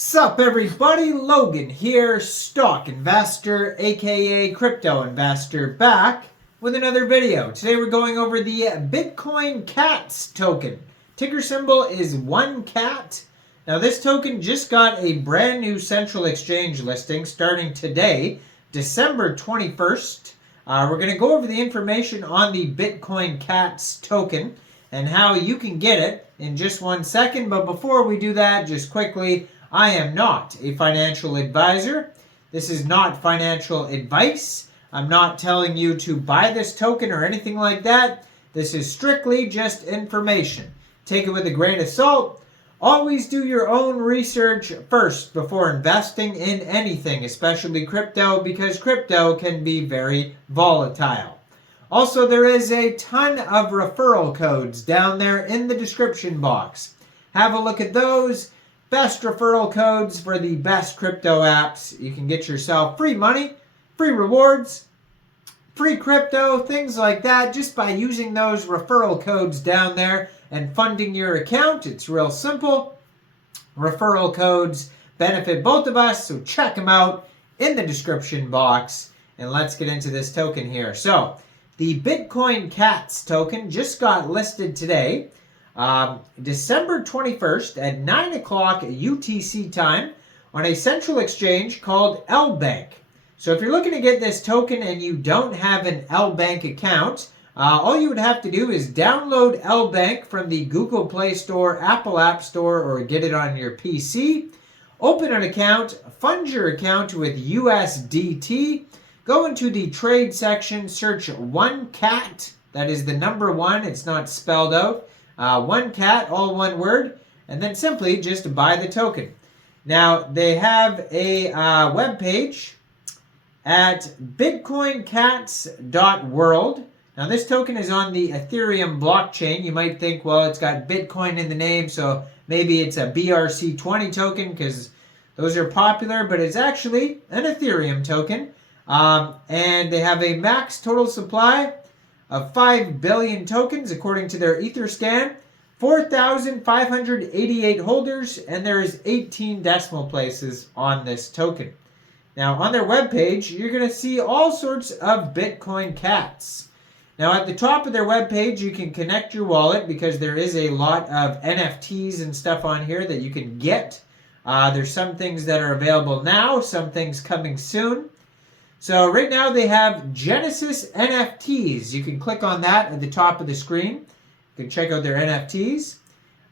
Sup everybody, Logan here, stock investor aka crypto investor, back with another video. Today we're going over the Bitcoin CATS token. Ticker symbol is 1CAT. Now this token just got a brand new central exchange listing starting today, December 21st. We're going to go over the information on the Bitcoin CATS token and how you can get it in just 1 second. But before we do that, just quickly, I am not a financial advisor. This is not financial advice. I'm not telling you to buy this token or anything like that. This is strictly just information. Take it with a grain of salt. Always do your own research first before investing in anything, especially crypto, because crypto can be very volatile. Also, there is a ton of referral codes down there in the description box. Have a look at those. Best referral codes for the best crypto apps. You can get yourself free money, free rewards, free crypto, things like that, just by using those referral codes down there and funding your account. It's real simple. Referral codes benefit both of us, so check them out in the description box. And let's get into this token here. So, the Bitcoin CATS token just got listed today. December 21st at 9 o'clock UTC time on a central exchange called Lbank. So if you're looking to get this token and you don't have an Lbank account, all you would have to do is download Lbank from the Google Play Store, Apple App Store, or get it on your PC. Open an account, fund your account with USDT, go into the trade section, search 1CAT, that is the number 1, it's not spelled out. 1CAT, all one word, and then simply just buy the token. Now, they have a web page at bitcoincats.world. Now, this token is on the Ethereum blockchain. You might think, well, it's got Bitcoin in the name, so maybe it's a BRC20 token because those are popular, but it's actually an Ethereum token. And they have a max total supply of 5 billion tokens according to their Etherscan, 4,588 holders, and there is 18 decimal places on this token. Now on their webpage, you're going to see all sorts of Bitcoin CATS. Now at the top of their webpage, you can connect your wallet because there is a lot of NFTs and stuff on here that you can get. There's some things that are available now, some things coming soon. So right now they have Genesis NFTs. You can click on that at the top of the screen. You can check out their NFTs.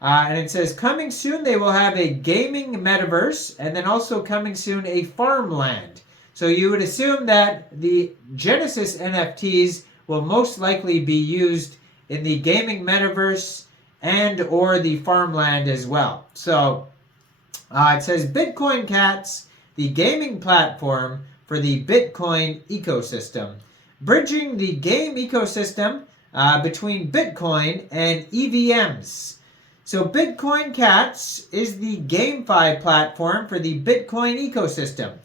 And it says coming soon they will have a gaming metaverse and then also coming soon a farmland. So you would assume that the Genesis NFTs will most likely be used in the gaming metaverse and or the farmland as well. So it says Bitcoin CATS, the gaming platform for the Bitcoin ecosystem, bridging the game ecosystem between Bitcoin and EVMs. So Bitcoin CATS is the GameFi platform for the Bitcoin ecosystem.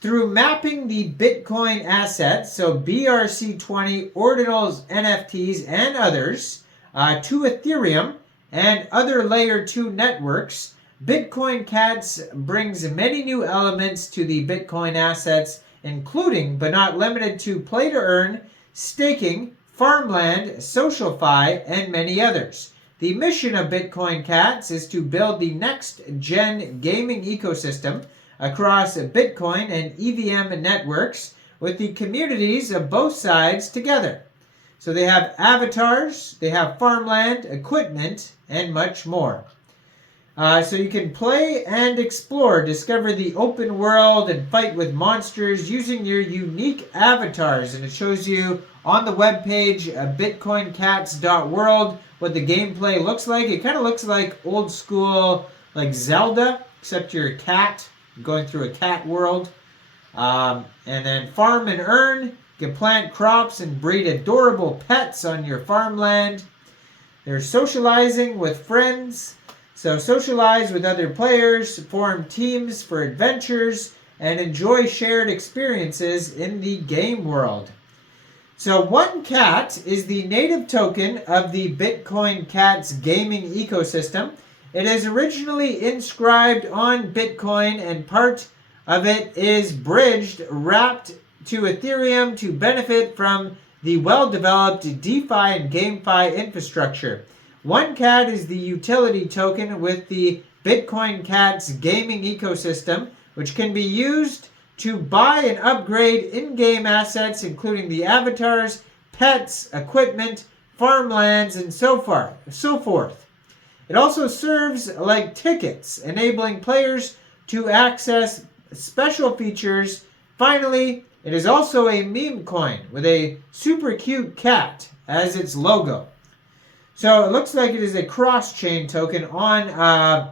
Through mapping the Bitcoin assets, so BRC20, Ordinals, NFTs, and others, to Ethereum and other Layer 2 networks, Bitcoin CATS brings many new elements to the Bitcoin assets, including but not limited to play to earn, staking, farmland, SocialFi, and many others. The mission of Bitcoin CATS is to build the next-gen gaming ecosystem across Bitcoin and EVM networks with the communities of both sides together. So they have avatars, they have farmland, equipment, and much more. So you can play and explore, discover the open world, and fight with monsters using your unique avatars. And it shows you on the webpage, bitcoincats.world, what the gameplay looks like. It kind of looks like old school, like Zelda, except you're a cat going through a cat world. And then farm and earn. You can plant crops and breed adorable pets on your farmland. There's socializing with friends. So socialize with other players, form teams for adventures, and enjoy shared experiences in the game world. So 1CAT is the native token of the Bitcoin CATS gaming ecosystem. It is originally inscribed on Bitcoin, and part of it is bridged, wrapped to Ethereum to benefit from the well-developed DeFi and GameFi infrastructure. One CAT is the utility token with the Bitcoin Cat's gaming ecosystem, which can be used to buy and upgrade in-game assets, including the avatars, pets, equipment, farmlands, and so forth. It also serves like tickets, enabling players to access special features. Finally, it is also a meme coin with a super cute cat as its logo. So it looks like it is a cross-chain token on,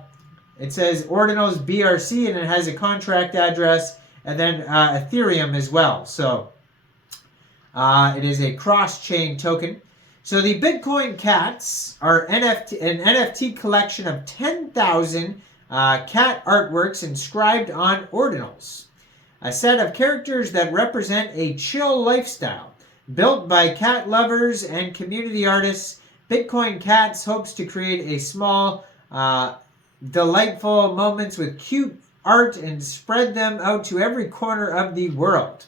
it says Ordinals BRC, and it has a contract address, and then Ethereum as well. So it is a cross-chain token. So the Bitcoin Cats are an NFT collection of 10,000 cat artworks inscribed on ordinals. A set of characters that represent a chill lifestyle. Built by cat lovers and community artists, Bitcoin Cats hopes to create a small, delightful moments with cute art and spread them out to every corner of the world.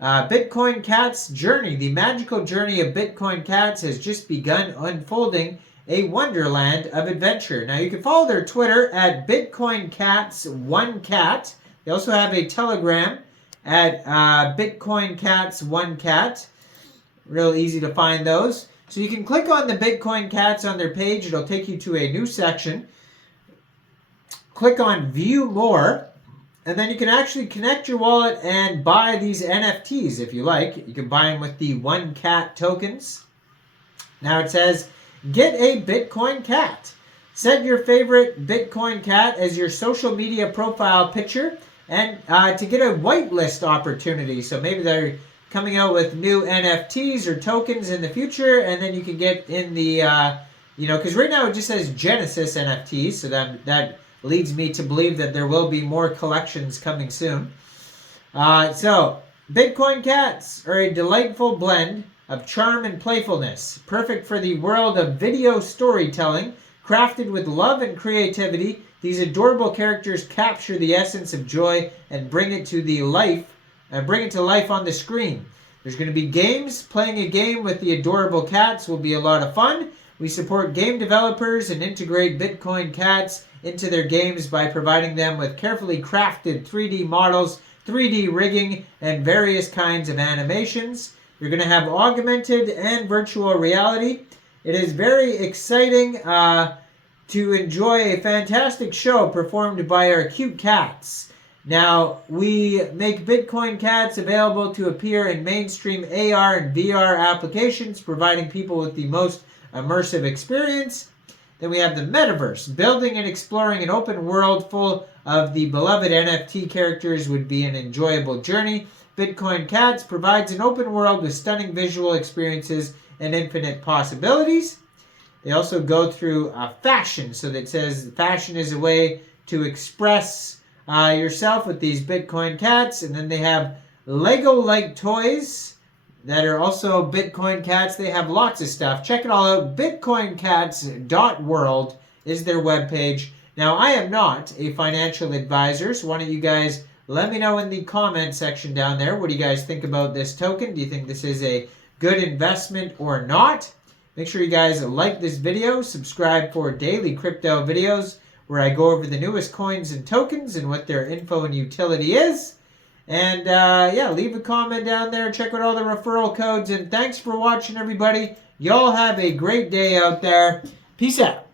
Bitcoin Cat's journey. The magical journey of Bitcoin Cats has just begun unfolding a wonderland of adventure. Now you can follow their Twitter at Bitcoin Cats 1Cat. They also have a Telegram at Bitcoin Cats 1Cat. Real easy to find those. So you can click on the Bitcoin Cats on their page. It'll take you to a new section. Click on View More. And then you can actually connect your wallet and buy these NFTs if you like. You can buy them with the 1Cat tokens. Now it says, get a Bitcoin Cat. Set your favorite Bitcoin Cat as your social media profile picture and to get a whitelist opportunity. So maybe they're coming out with new NFTs or tokens in the future, and then you can get in the, because right now it just says Genesis NFTs, so that leads me to believe that there will be more collections coming soon. So, Bitcoin Cats are a delightful blend of charm and playfulness, perfect for the world of video storytelling. Crafted with love and creativity, these adorable characters capture the essence of joy and bring it to life on the screen. There's going to be games. Playing a game with the adorable cats will be a lot of fun. We support game developers and integrate Bitcoin Cats into their games by providing them with carefully crafted 3D models, 3D rigging, and various kinds of animations. You're going to have augmented and virtual reality. It is very exciting to enjoy a fantastic show performed by our cute cats. Now, we make Bitcoin Cats available to appear in mainstream AR and VR applications, providing people with the most immersive experience. Then we have the metaverse. Building and exploring an open world full of the beloved NFT characters would be an enjoyable journey. Bitcoin Cats provides an open world with stunning visual experiences and infinite possibilities. They also go through fashion. So that says fashion is a way to express yourself with these Bitcoin Cats. And then they have Lego-like toys that are also Bitcoin Cats. They have lots of stuff. Check it all out. BitcoinCats.world is their webpage. Now, I am not a financial advisor, so why don't you guys let me know in the comment section down there. What do you guys think about this token? Do you think this is a good investment or not? Make sure you guys like this video, subscribe for daily crypto videos where I go over the newest coins and tokens and what their info and utility is. And leave a comment down there. Check out all the referral codes. And thanks for watching, everybody. Y'all have a great day out there. Peace out.